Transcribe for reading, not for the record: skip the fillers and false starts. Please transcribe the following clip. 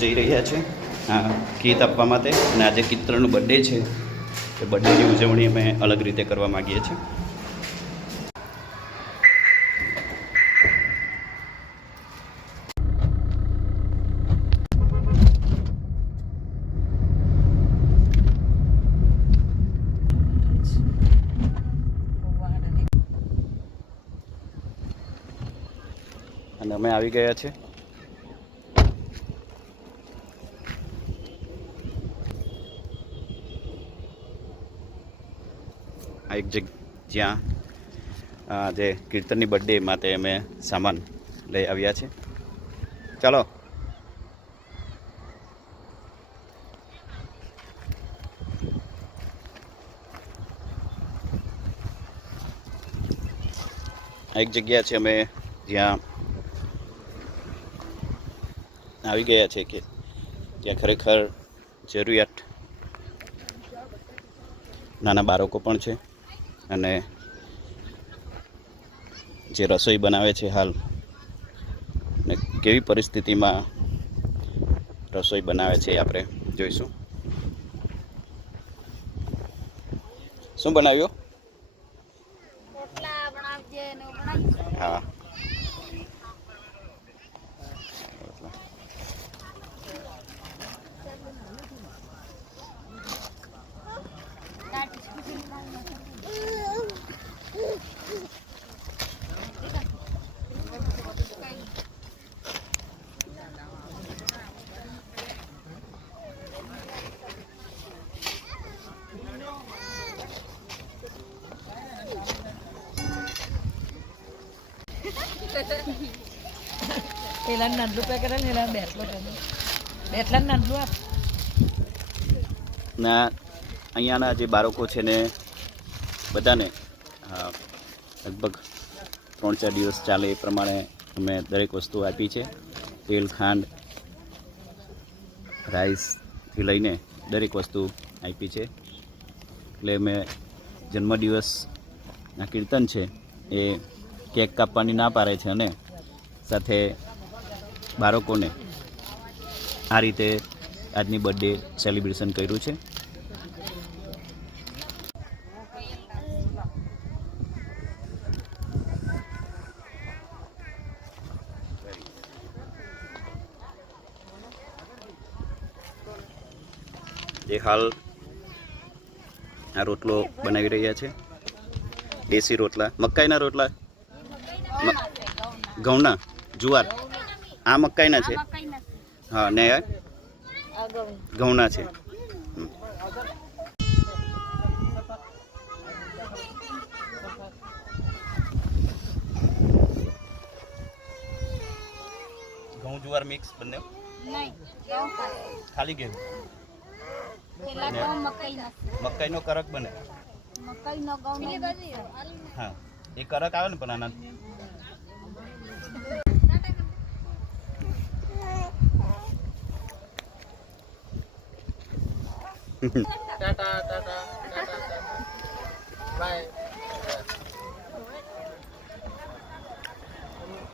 જઈ રહ્યા છે ગીત આપવા માટે અને આજે કિત્રનો બર્થડે છે એ બર્થડેની ઉજવણી અમે અલગ રીતે કરવા માગીએ છીએ. અને અમે આવી ગયા છે આ એક જ્યાં જે કીર્તનની બર્થડે માટે અમે સામાન લઈ આવ્યા છે. ચાલો આ એક જગ્યા છે અમે જ્યાં આવી ગયા છે કે ત્યાં ખરેખર જરૂરિયાત નાના બાળકો પણ છે અને જે રસોઈ બનાવે છે હાલ ને કેવી પરિસ્થિતિમાં રસોઈ બનાવે છે આપણે જોઈશું. શું બનાવ્યું? હા પેલા નાનલું પે કરે ને બેઠલો બેઠલા નાનલું આપ ના અહીંયાના જે બાળકો છે ને બધાને લગભગ 3-4 દિવસ ચાલે એ પ્રમાણે અમે દરેક વસ્તુ આપી છે. તેલ, ખાંડ, રાઈસથી લઈને દરેક વસ્તુ આપી છે. એટલે અમે જન્મદિવસના કીર્તન છે એ કેક કાપવાની ના પાડે છે અને સાથે બાળકોને આ રીતે આજની બર્થડે સેલિબ્રેશન કર્યું છે. જે હાલ આ રોટલો બનાવી રહ્યા છે, દેશી રોટલા, મકાઈના રોટલા, ઘઉંના, જુવાર, આ મકાઈના છે, હા ને ઘઉંના છે. ઘઉં જુવાર મિક્સ બંને ખાલી ઘઉં મકાઈનો કરક બને. હા એ કરક આવે ને પણ આના ટાટા ટાટા ટાટા બાય.